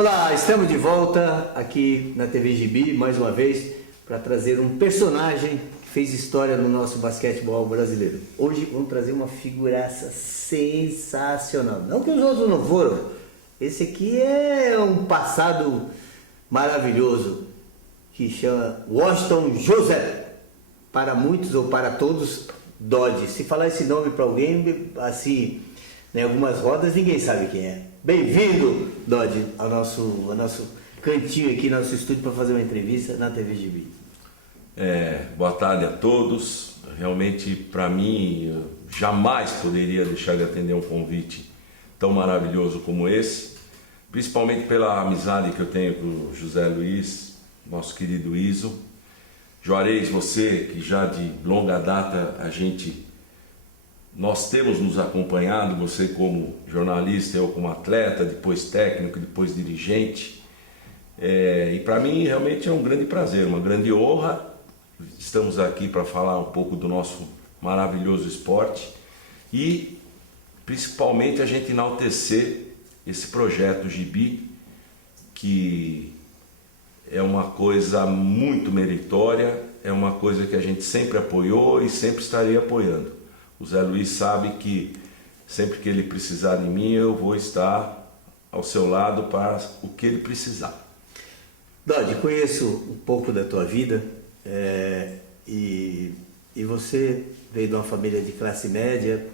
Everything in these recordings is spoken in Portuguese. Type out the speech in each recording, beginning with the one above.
Olá, estamos de volta aqui na TV Gibi, mais uma vez, para trazer um personagem que fez história no nosso basquetebol brasileiro. Hoje vamos trazer uma figuraça sensacional. Não que os outros não foram, esse aqui é um passado maravilhoso, que chama Washington Joseph. Para muitos ou para todos, Dodge. Se falar esse nome para alguém, assim, em algumas rodas, ninguém sabe quem é. Bem-vindo, Dodge, ao nosso cantinho aqui, nosso estúdio, para fazer uma entrevista na TV Gibi. Boa tarde a todos. Realmente, para mim, eu jamais poderia deixar de atender um convite tão maravilhoso como esse, principalmente pela amizade que eu tenho com o José Luiz, nosso querido Iso. Juarez, você que já de longa data nós temos nos acompanhado, você como jornalista, eu como atleta, depois técnico, depois dirigente. E para mim realmente é um grande prazer, uma grande honra. Estamos aqui para falar um pouco do nosso maravilhoso esporte e principalmente a gente enaltecer esse projeto Gibi, que é uma coisa muito meritória, é uma coisa que a gente sempre apoiou e sempre estarei apoiando. O Zé Luiz sabe que sempre que ele precisar de mim, eu vou estar ao seu lado para o que ele precisar. Dodge, conheço um pouco da tua vida e você veio de uma família de classe média,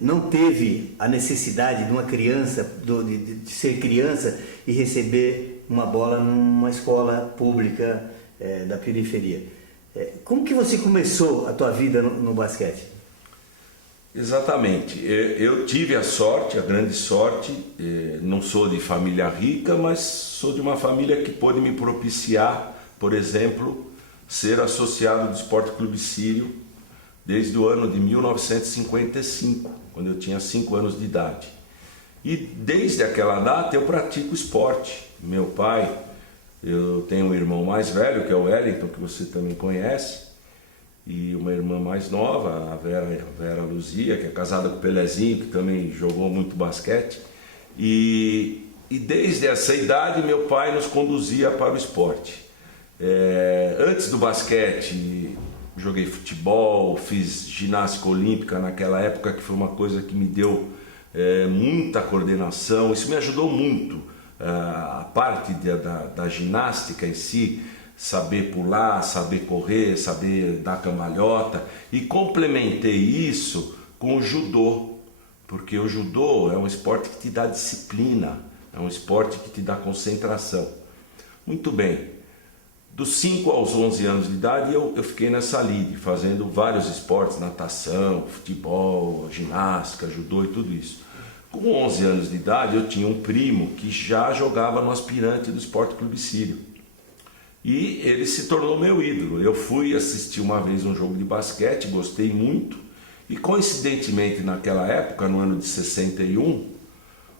não teve a necessidade de uma criança, de ser criança e receber uma bola numa escola pública da periferia. Como que você começou a tua vida no basquete? Exatamente, eu tive a sorte, a grande sorte, não sou de família rica, mas sou de uma família que pôde me propiciar, por exemplo, ser associado do Esporte Clube Sírio desde o ano de 1955, quando eu tinha 5 anos de idade. E desde aquela data eu pratico esporte. Meu pai, eu tenho um irmão mais velho, que é o Wellington, que você também conhece, e uma irmã mais nova, a Vera Luzia, que é casada com o Pelezinho, que também jogou muito basquete. E desde essa idade meu pai nos conduzia para o esporte. Antes do basquete, joguei futebol, fiz ginástica olímpica naquela época, que foi uma coisa que me deu muita coordenação, isso me ajudou muito. A parte da ginástica em si, saber pular, saber correr, saber dar cambalhota, e complementei isso com o judô, porque o judô é um esporte que te dá disciplina, é um esporte que te dá concentração. Muito bem, dos 5 aos 11 anos de idade eu fiquei nessa lide, fazendo vários esportes, natação, futebol, ginástica, judô e tudo isso. Com 11 anos de idade eu tinha um primo que já jogava no aspirante do Esporte Clube Sírio. E ele se tornou meu ídolo. Eu fui assistir uma vez um jogo de basquete, gostei muito. E coincidentemente naquela época, no ano de 61,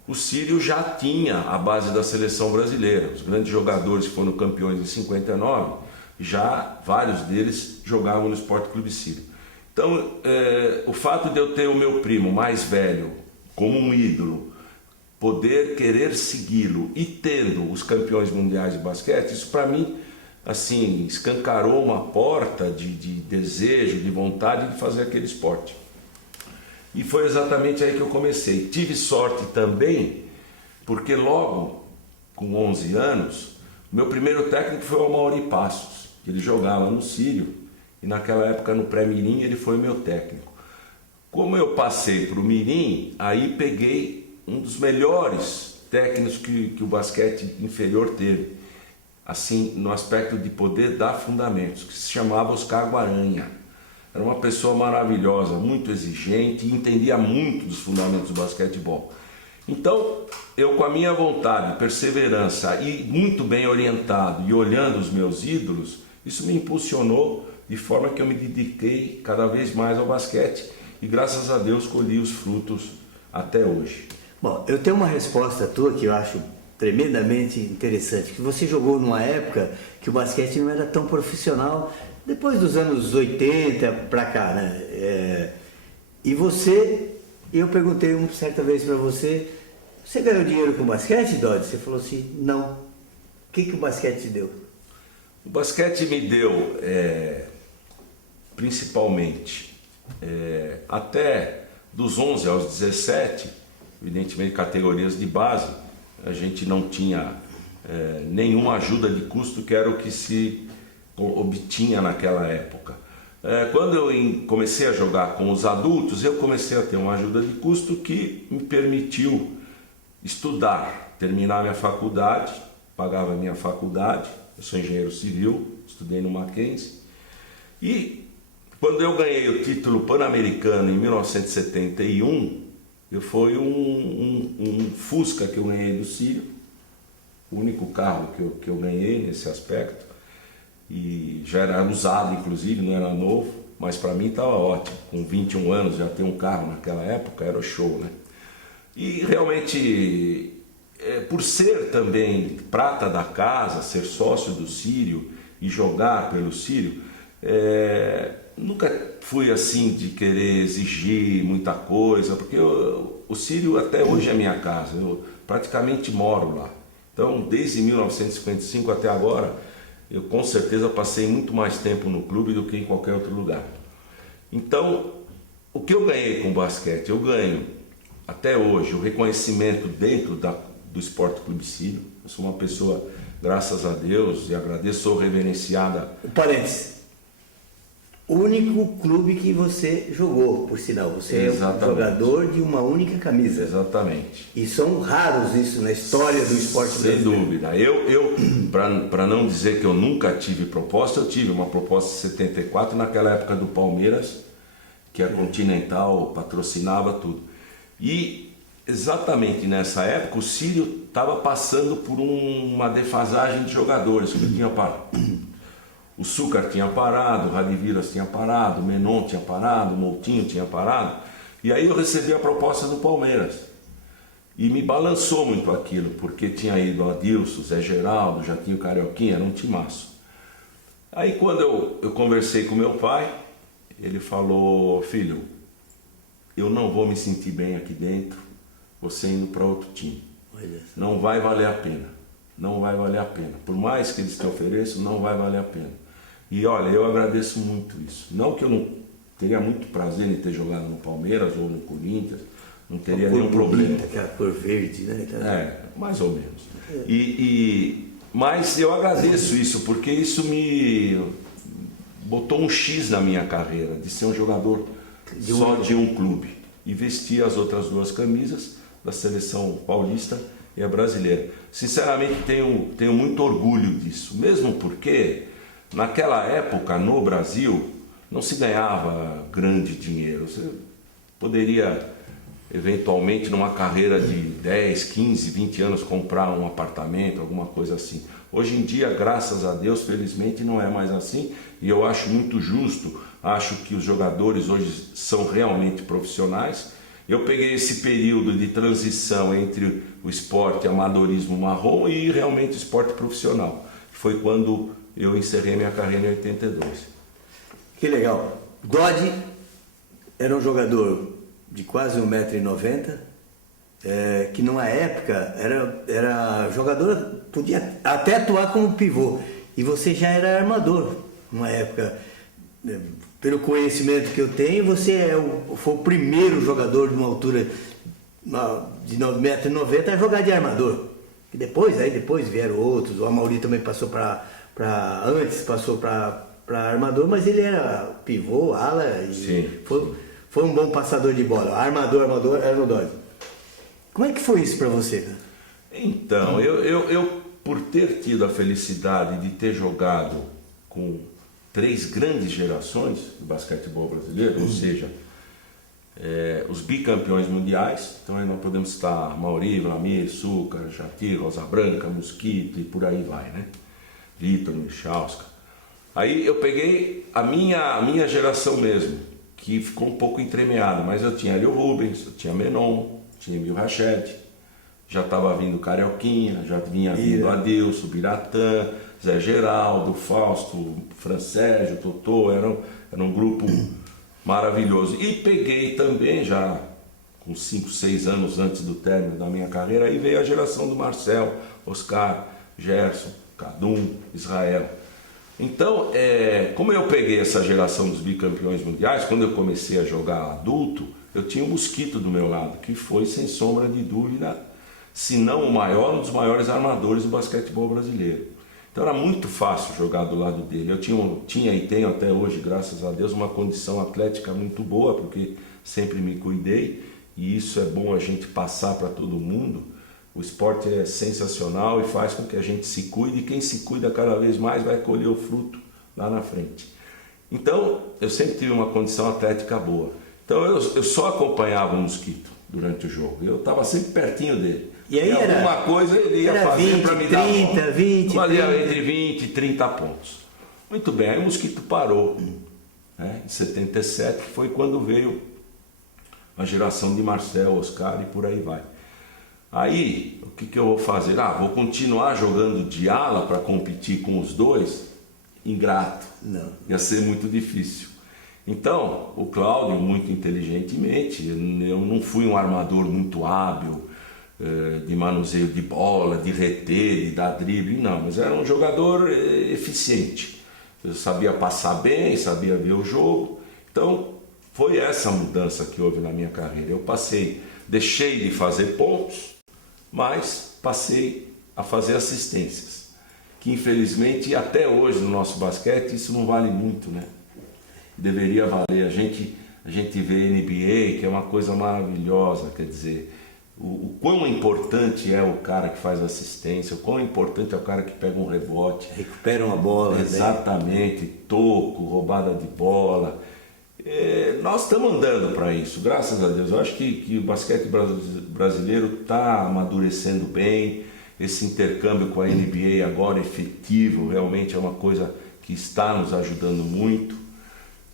o Sírio já tinha a base da seleção brasileira. Os grandes jogadores que foram campeões em 59, já vários deles jogavam no Esporte Clube Sírio. Então, o fato de eu ter o meu primo mais velho como um ídolo, poder querer segui-lo e tendo os campeões mundiais de basquete, isso para mim assim escancarou uma porta de desejo, de vontade de fazer aquele esporte. E foi exatamente aí que eu comecei. Tive sorte também, porque logo com 11 anos, meu primeiro técnico foi o Amaury Passos, que ele jogava no Sírio, e naquela época no pré-mirim ele foi meu técnico. Como eu passei para o mirim, aí peguei um dos melhores técnicos que o basquete inferior teve, assim, no aspecto de poder dar fundamentos, que se chamava Oscar Guaranha. Era uma pessoa maravilhosa, muito exigente e entendia muito dos fundamentos do basquetebol. Então, eu com a minha vontade, perseverança e muito bem orientado e olhando os meus ídolos, isso me impulsionou de forma que eu me dediquei cada vez mais ao basquete e graças a Deus colhi os frutos até hoje. Bom, eu tenho uma resposta tua que eu acho tremendamente interessante, que você jogou numa época que o basquete não era tão profissional, depois dos anos 80 para cá, né? E você, eu perguntei uma certa vez para você Você ganhou dinheiro com basquete, Dodge? Você falou assim, não. O que o basquete te deu? O basquete me deu, principalmente, até dos 11 aos 17, evidentemente categorias de base, a gente não tinha nenhuma ajuda de custo, que era o que se obtinha naquela época. Quando eu comecei a jogar com os adultos, eu comecei a ter uma ajuda de custo que me permitiu estudar, terminar minha faculdade, pagava a minha faculdade, eu sou engenheiro civil, estudei no Mackenzie, e quando eu ganhei o título pan-americano em 1971, foi um Fusca que eu ganhei do Sírio, o único carro que eu ganhei nesse aspecto, e já era usado inclusive, não era novo, mas para mim estava ótimo, com 21 anos já ter um carro naquela época era o show, né? E realmente, por ser também prata da casa, ser sócio do Sírio e jogar pelo Sírio, nunca fui assim de querer exigir muita coisa, porque o Sírio até hoje é minha casa, eu praticamente moro lá. Então, desde 1955 até agora, eu com certeza passei muito mais tempo no clube do que em qualquer outro lugar. Então, o que eu ganhei com o basquete? Eu ganho, até hoje, o reconhecimento dentro do Esporte Clube Sírio. Eu sou uma pessoa, graças a Deus, e agradeço, sou reverenciada. Parênteses. O único clube que você jogou, por sinal. Você Exatamente. É um jogador de uma única camisa. Exatamente. E são raros isso na história do esporte brasileiro. Sem dúvida. Eu para não dizer que eu nunca tive proposta, eu tive uma proposta em 74, naquela época do Palmeiras, que a Continental patrocinava tudo. E exatamente nessa época o Sírio estava passando por uma defasagem de jogadores, que tinha o Súcar tinha parado, o Radivilas tinha parado, o Menon tinha parado, o Moutinho tinha parado. E aí eu recebi a proposta do Palmeiras. E me balançou muito aquilo, porque tinha ido o Adilson, o Zé Geraldo, já tinha o Carioquinha, era um timaço. Aí quando eu conversei com meu pai, ele falou: filho, eu não vou me sentir bem aqui dentro, você indo para outro time. Não vai valer a pena. Não vai valer a pena. Por mais que eles te ofereçam, não vai valer a pena. E olha, eu agradeço muito isso. Não que eu não teria muito prazer em ter jogado no Palmeiras ou no Corinthians, não teria nenhum problema. Aquela cor verde, né? Mais ou menos. Mas eu agradeço isso, porque isso me botou um X na minha carreira, de ser um jogador só de um clube. E vestir as outras duas camisas, da seleção paulista e a brasileira. Sinceramente, tenho muito orgulho disso, mesmo porque naquela época no Brasil não se ganhava grande dinheiro. Você poderia eventualmente numa carreira de 10, 15, 20 anos comprar um apartamento, alguma coisa assim. Hoje em dia, graças a Deus, felizmente não é mais assim, e eu acho muito justo, acho que os jogadores hoje são realmente profissionais. Eu peguei esse período de transição entre o esporte amadorismo marrom e realmente o esporte profissional. Foi quando eu encerrei minha carreira em 82. Que legal. Dodge era um jogador de quase 1,90 m, que numa época era jogador, podia até atuar como pivô. E você já era armador numa época. Pelo conhecimento que eu tenho, você foi o primeiro jogador de uma altura de 1,90 m a jogar de armador. E depois vieram outros. O Amauri também passou antes passou para armador, mas ele era pivô, ala, e foi um bom passador de bola. Armador era o Dodge. Como é que foi isso para você, cara? Então, eu por ter tido a felicidade de ter jogado com 3 grandes gerações do basquetebol brasileiro, ou seja, os bicampeões mundiais, então aí nós podemos citar Mauri, Vlamir, Súcar, Jatir, Rosa Branca, Mosquito e por aí vai, né? Vitor, Michalska. Aí eu peguei a minha geração mesmo, que ficou um pouco entremeada, mas eu tinha Hélio Rubens, eu tinha Menon, tinha Emil Rached, já estava vindo Carioquinha, já vinha vindo Adilson, Biratã, Zé Geraldo, Fausto, Francésio, Totô, era um grupo maravilhoso. E peguei também, já com 5, 6 anos antes do término da minha carreira. Aí veio a geração do Marcel, Oscar, Gerson, Kadum, Israel. Então, como eu peguei essa geração dos bicampeões mundiais, quando eu comecei a jogar adulto, eu tinha o Mosquito do meu lado, que foi, sem sombra de dúvida, se não o maior, um dos maiores armadores do basquetebol brasileiro. Então era muito fácil jogar do lado dele. Eu tinha e tenho até hoje, graças a Deus, uma condição atlética muito boa, porque sempre me cuidei, e isso é bom a gente passar para todo mundo. O esporte é sensacional e faz com que a gente se cuide, e quem se cuida cada vez mais vai colher o fruto lá na frente. Então, eu sempre tive uma condição atlética boa. Então, eu só acompanhava o Mosquito durante o jogo. Eu estava sempre pertinho dele. E aí alguma coisa ele ia fazer para me dar 30, 20, valia 30. entre 20 e 30 pontos. Muito bem, aí o Mosquito parou, né, em 77, que foi quando veio a geração de Marcel, Oscar e por aí vai. Aí, o que eu vou fazer? Vou continuar jogando de ala para competir com os dois? Ingrato. Não. Ia ser muito difícil. Então, o Cláudio, muito inteligentemente, eu não fui um armador muito hábil, de manuseio de bola, de reter, de dar drible, não, mas era um jogador eficiente. Eu sabia passar bem, sabia ver o jogo. Então, foi essa mudança que houve na minha carreira. Eu deixei de fazer pontos, mas passei a fazer assistências, que infelizmente até hoje no nosso basquete isso não vale muito, né? Deveria valer. A gente vê NBA, que é uma coisa maravilhosa, quer dizer, o quão importante é o cara que faz assistência, o quão importante é o cara que pega um rebote, recupera uma bola. Exatamente, né? Toco, roubada de bola. Nós estamos andando para isso, graças a Deus. Eu acho que o basquete brasileiro está amadurecendo bem. Esse intercâmbio com a NBA agora efetivo realmente é uma coisa que está nos ajudando muito.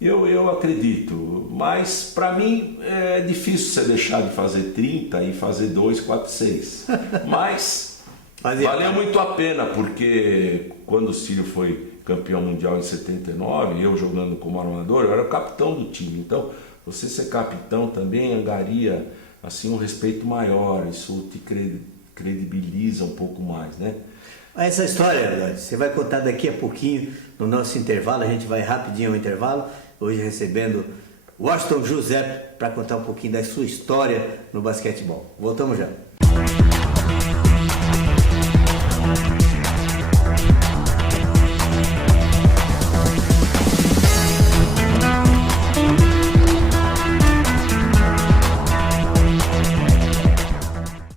Eu acredito, mas para mim é difícil você deixar de fazer 30 e fazer 2, 4, 6. Mas valeu muito a pena, porque quando o Círio foi campeão mundial em 79, eu jogando como armador, eu era o capitão do time. Então, você ser capitão também angaria assim, um respeito maior, isso te credibiliza um pouco mais, né? Essa história, você vai contar daqui a pouquinho no nosso intervalo, a gente vai rapidinho ao intervalo, hoje recebendo Washington José para contar um pouquinho da sua história no basquetebol. Voltamos já.